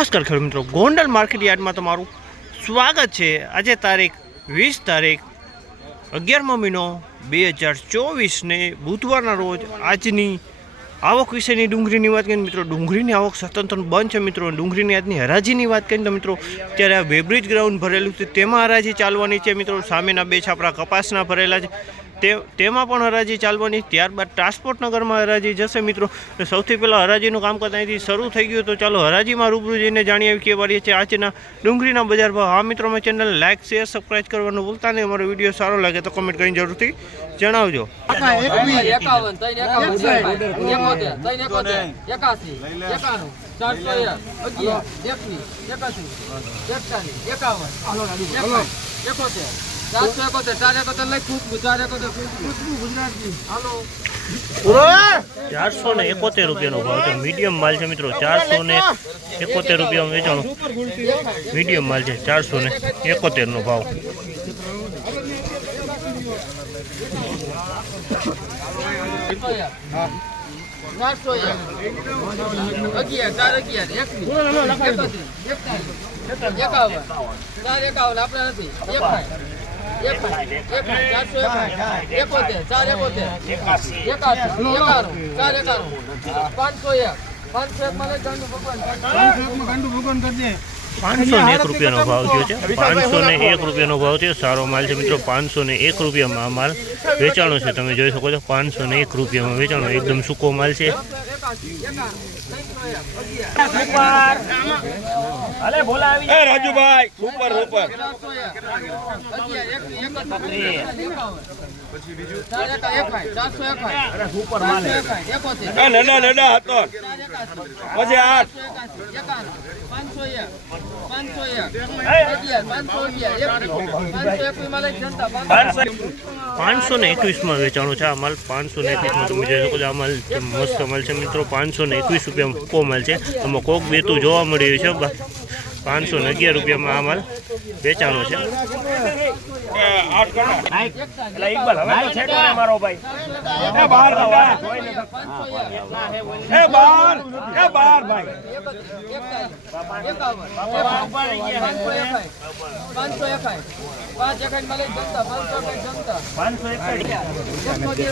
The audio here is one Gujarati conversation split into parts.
નમસ્કાર ખેડૂત મિત્રો. ગોંડલ માર્કેટ યાર્ડમાં તમારું સ્વાગત છે. આજે તારીખ વીસ તારીખ અગિયારમો મહિનો બે હજાર ચોવીસને બુધવારના રોજ આજની આવક વિશેની ડુંગળીની વાત કરીએ મિત્રો, ડુંગળીની આવક સ્વતંત્ર બંધ છે મિત્રો. ડુંગળીની આજની હરાજીની વાત કરીએ તો મિત્રો, ત્યારે આ વેબ્રિજ ગ્રાઉન્ડ ભરેલું છે. તેમાં હરાજી ચાલવાની છે મિત્રો. સામેના બે છાપરા કપાસના ભરેલા છે. તે તેમાં પણ હરાજી ચાલવાની, ત્યારબાદ ટ્રાન્સપોર્ટ નગરમાં હરાજી જશે મિત્રો. સૌથી પહેલાં હરાજીનું કામકાજ અહીંથી શરૂ થઈ ગયું તો ચાલો હરાજીમાં રૂબરૂ જઈને જાણીએ કે વાળીએ છે આજના ડુંગળીના બજાર ભાવ. આ મિત્રો મેં ચેનલ લાઇક શેર સબસ્ક્રાઈબ કરવાનું ભૂલતા નહીં. અમારો વીડિયો સારો લાગે તો કમેન્ટ કરીને જરૂરથી જણાવજો. એકાવન એકોતેર. ત્રણ એકોતેર ચાર એકોતેર લઈ ખુશબુ ચાર એકોતેર ખુશબુ ગુજરાતી હાલો. ચારસો ને એકોતેર રૂપિયાનો ભાવ છે. મીડિયમ માલ છે મિત્રો ચારસો ને એકોતેર રૂપિયામાં વેચાણું. મીડિયમ માલ છે ચારસો ને એકોતેરનો ભાવ. આપણે નથી. પાંચસો એક રૂપિયાનો ભાવ થયો છે. પાંચસો એક રૂપિયાનો ભાવ છે. સારો માલ છે મિત્રો. પાંચસો ને એક રૂપિયામાં આ માલ વેચાણો છે. તમે જોઈ શકો છો. પાંચસો ને એક રૂપિયામાં વેચાણો એકદમ સૂકો માલ છે. સુપર સુપર એ રાજુભાઈ ઉપર ઉપર. પછી પાંચસો ને એકવીસમાં વેચાણું છે આ માલ. પાંચસો ને એકવીસમાં તમે જોઈ શકો છો આ માલ મસ્ત માલ છે મિત્રો. પાંચસો ને એકવીસ રૂપિયામાં કો માલ છે. એમાં કોક બેતું જોવા મળ્યું છે. બા- પાંચસો ને અગિયાર રૂપિયામાં આ માલ વેચાણો છે.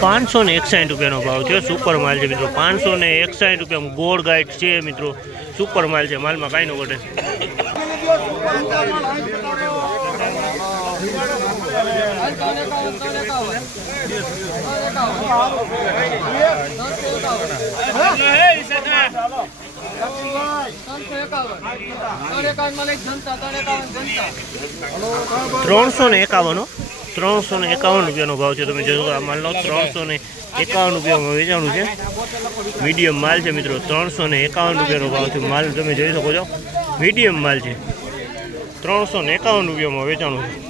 પાંચસો ને એકસાઠ રૂપિયાનો ભાવ છે સુપર માલ છે મિત્રો. પાંચસો ને એકસાઠ રૂપિયામાં ગોળ ગાઈડ છે મિત્રો. સુપર માલ છે. માલમાં કાંઈ ન ઘટે. ત્રણસો ને એકાવન ત્રણસો ને એકાવન રૂપિયાનો ભાવ છે તમે જોશો આ માલનો ત્રણસો ને એકાવન રૂપિયામાં વેચાણું છે. મીડિયમ માલ છે મિત્રો. ત્રણસો ને એકાવન રૂપિયાનો ભાવ છે. માલ તમે જોઈ શકો છો. મીડિયમ માલ છે. ત્રણસો ને એકાવન રૂપિયામાં વેચાણું છે.